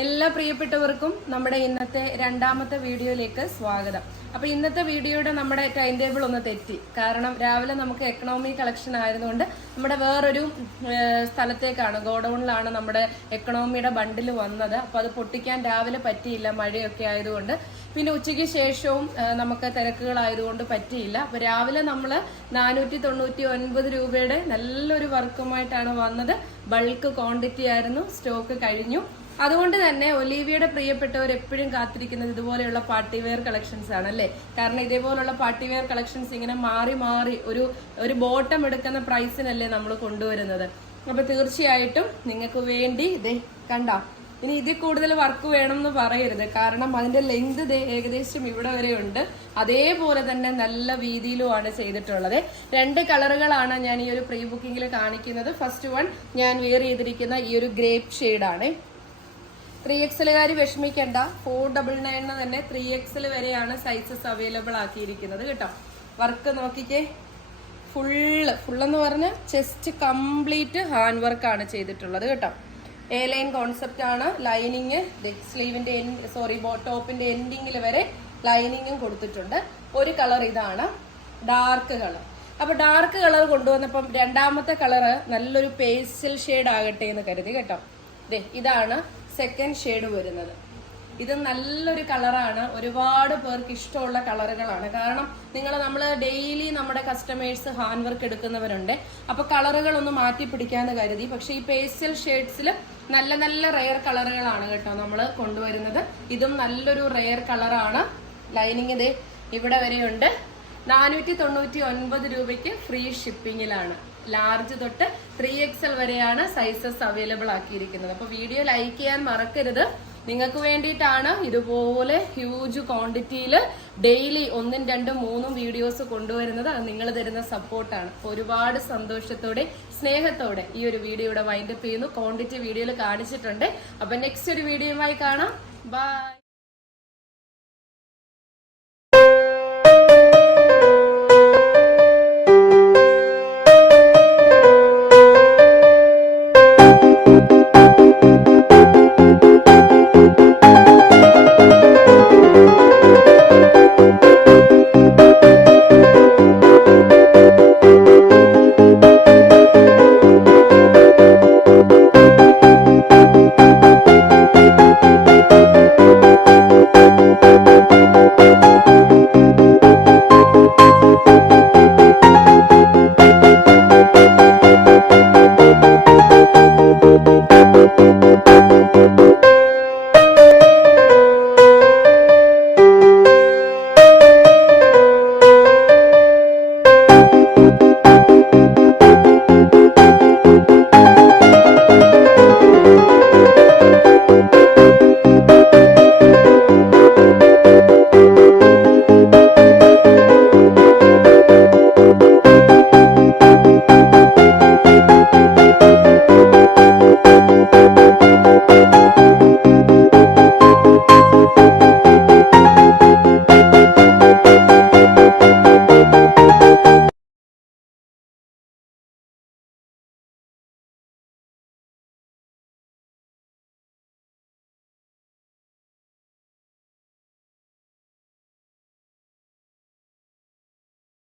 എല്ലാ പ്രിയപ്പെട്ടവർക്കും നമ്മുടെ ഇന്നത്തെ രണ്ടാമത്തെ വീഡിയോയിലേക്ക് സ്വാഗതം. അപ്പൊ ഇന്നത്തെ വീഡിയോയുടെ നമ്മുടെ ടൈം ടേബിൾ ഒന്ന് തെറ്റി. കാരണം രാവിലെ നമുക്ക് എക്കണോമി കളക്ഷൻ ആയതുകൊണ്ട് നമ്മുടെ വേറൊരു സ്ഥലത്തേക്കാണ് ഗോഡൌണിലാണ് നമ്മുടെ എക്കണോമിയുടെ ബണ്ടിൽ വന്നത്. അപ്പൊ അത് പൊട്ടിക്കാൻ രാവിലെ പറ്റിയില്ല മഴയൊക്കെ ആയതുകൊണ്ട്. പിന്നെ ഉച്ചയ്ക്ക് ശേഷവും നമുക്ക് തിരക്കുകളായതുകൊണ്ട് പറ്റിയില്ല. അപ്പൊ രാവിലെ നമ്മൾ നാനൂറ്റി തൊണ്ണൂറ്റി ഒൻപത് രൂപയുടെ നല്ലൊരു വർക്കുമായിട്ടാണ് വന്നത്. ബൾക്ക് ക്വാണ്ടിറ്റി ആയിരുന്നു സ്റ്റോക്ക് കഴിഞ്ഞു. അതുകൊണ്ട് തന്നെ ഒലീവിയുടെ പ്രിയപ്പെട്ടവർ എപ്പോഴും കാത്തിരിക്കുന്നത് ഇതുപോലെയുള്ള പാർട്ടി വെയർ കളക്ഷൻസ് ആണ് കാരണം ഇതേപോലുള്ള പാർട്ടി വെയർ കളക്ഷൻസ് ഇങ്ങനെ മാറി മാറി ഒരു ഒരു ബോട്ടം എടുക്കുന്ന പ്രൈസിനല്ലേ നമ്മൾ കൊണ്ടുവരുന്നത്. അപ്പൊ തീർച്ചയായിട്ടും നിങ്ങൾക്ക് വേണ്ടി ഇതേ കണ്ട ഇനി ഇതിൽ കൂടുതൽ വർക്ക് വേണം എന്ന് പറയരുത്. കാരണം അതിന്റെ ലെങ്ത് ഏകദേശം ഇവിടെ വരെ ഉണ്ട്. അതേപോലെ തന്നെ നല്ല വീതിയിലുമാണ് ചെയ്തിട്ടുള്ളത്. രണ്ട് കളറുകളാണ് ഞാൻ ഈ ഒരു പ്രീ ബുക്കിംഗിൽ കാണിക്കുന്നത്. ഫസ്റ്റ് വൺ ഞാൻ വെയർ ചെയ്തിരിക്കുന്ന ഈ ഒരു ഗ്രേപ്പ് ഷെയ്ഡാണ് ത്രീ എക്സലുകാർ വിഷമിക്കേണ്ട. ഫോർ ഡബിൾ നയനിന് തന്നെ ത്രീ എക്സൽ വരെയാണ് സൈസസ് അവൈലബിൾ ആക്കിയിരിക്കുന്നത് കേട്ടോ. വർക്ക് നോക്കിക്കേ. ഫുള്ള് ഫുള്ളെന്ന് പറഞ്ഞാൽ ചെസ്റ്റ് കംപ്ലീറ്റ് ഹാൻഡ് വർക്കാണ് ചെയ്തിട്ടുള്ളത് കേട്ടോ. എ ലൈൻ കോൺസെപ്റ്റ് ആണ് ലൈനിങ് സ്ലീവിന്റെ സോറി ടോപ്പിന്റെ എൻഡിങ്ങിൽ വരെ ലൈനിങ്ങും കൊടുത്തിട്ടുണ്ട്. ഒരു കളർ ഇതാണ്. ഡാർക്ക് കളർ അപ്പോൾ ഡാർക്ക് കളർ കൊണ്ടുവന്നപ്പം രണ്ടാമത്തെ കളറ് നല്ലൊരു പേസ്റ്റൽ ഷെയ്ഡ് ആകട്ടെ എന്ന് കരുതി കേട്ടോ. ഇതാണ് സെക്കൻഡ് ഷെയ്ഡ് വരുന്നത്. ഇത് നല്ലൊരു കളറാണ്. ഒരുപാട് പേർക്ക് ഇഷ്ടമുള്ള കളറുകളാണ്. കാരണം നിങ്ങൾ നമ്മൾ ഡെയിലി നമ്മുടെ കസ്റ്റമേഴ്സ് ഹാൻഡ് വർക്ക് എടുക്കുന്നവരുണ്ട്. അപ്പൊ കളറുകൾ ഒന്ന് മാറ്റി പിടിക്കാന്ന് കരുതി. പക്ഷേ ഈ പേസ്റ്റൽ ഷെയ്ഡ്സിൽ നല്ല നല്ല റെയർ കളറുകളാണ് കേട്ടോ നമ്മൾ കൊണ്ടുവരുന്നത്. ഇതും നല്ലൊരു റെയർ കളറാണ്. ലൈനിങ് ഇത് ഇവിടെ വരെയുണ്ട്. നാനൂറ്റി തൊണ്ണൂറ്റി ഒൻപത് രൂപയ്ക്ക് ഫ്രീ ഷിപ്പിങ്ങിലാണ് ലാർജ് തൊട്ട് ത്രീ എക്സൽ വരെയാണ് സൈസസ് അവൈലബിൾ ആക്കിയിരിക്കുന്നത്. അപ്പോൾ വീഡിയോ ലൈക്ക് ചെയ്യാൻ മറക്കരുത്. നിങ്ങൾക്ക് വേണ്ടിയിട്ടാണ് ഇതുപോലെ ഹ്യൂജ് ക്വാണ്ടിറ്റിയിൽ ഡെയിലി ഒന്നും രണ്ടും മൂന്നും വീഡിയോസ് കൊണ്ടുവരുന്നത്. അത് നിങ്ങൾ തരുന്ന സപ്പോർട്ടാണ് ഒരുപാട് സന്തോഷത്തോടെ സ്നേഹത്തോടെ ഈ ഒരു വീഡിയോ ഇവിടെ വൈൻഡപ്പ് ചെയ്യുന്നു. ക്വാണ്ടിറ്റി വീഡിയോയിൽ കാണിച്ചിട്ടുണ്ട്. അപ്പൊ നെക്സ്റ്റ് ഒരു വീഡിയോയുമായി കാണാം. ബൈ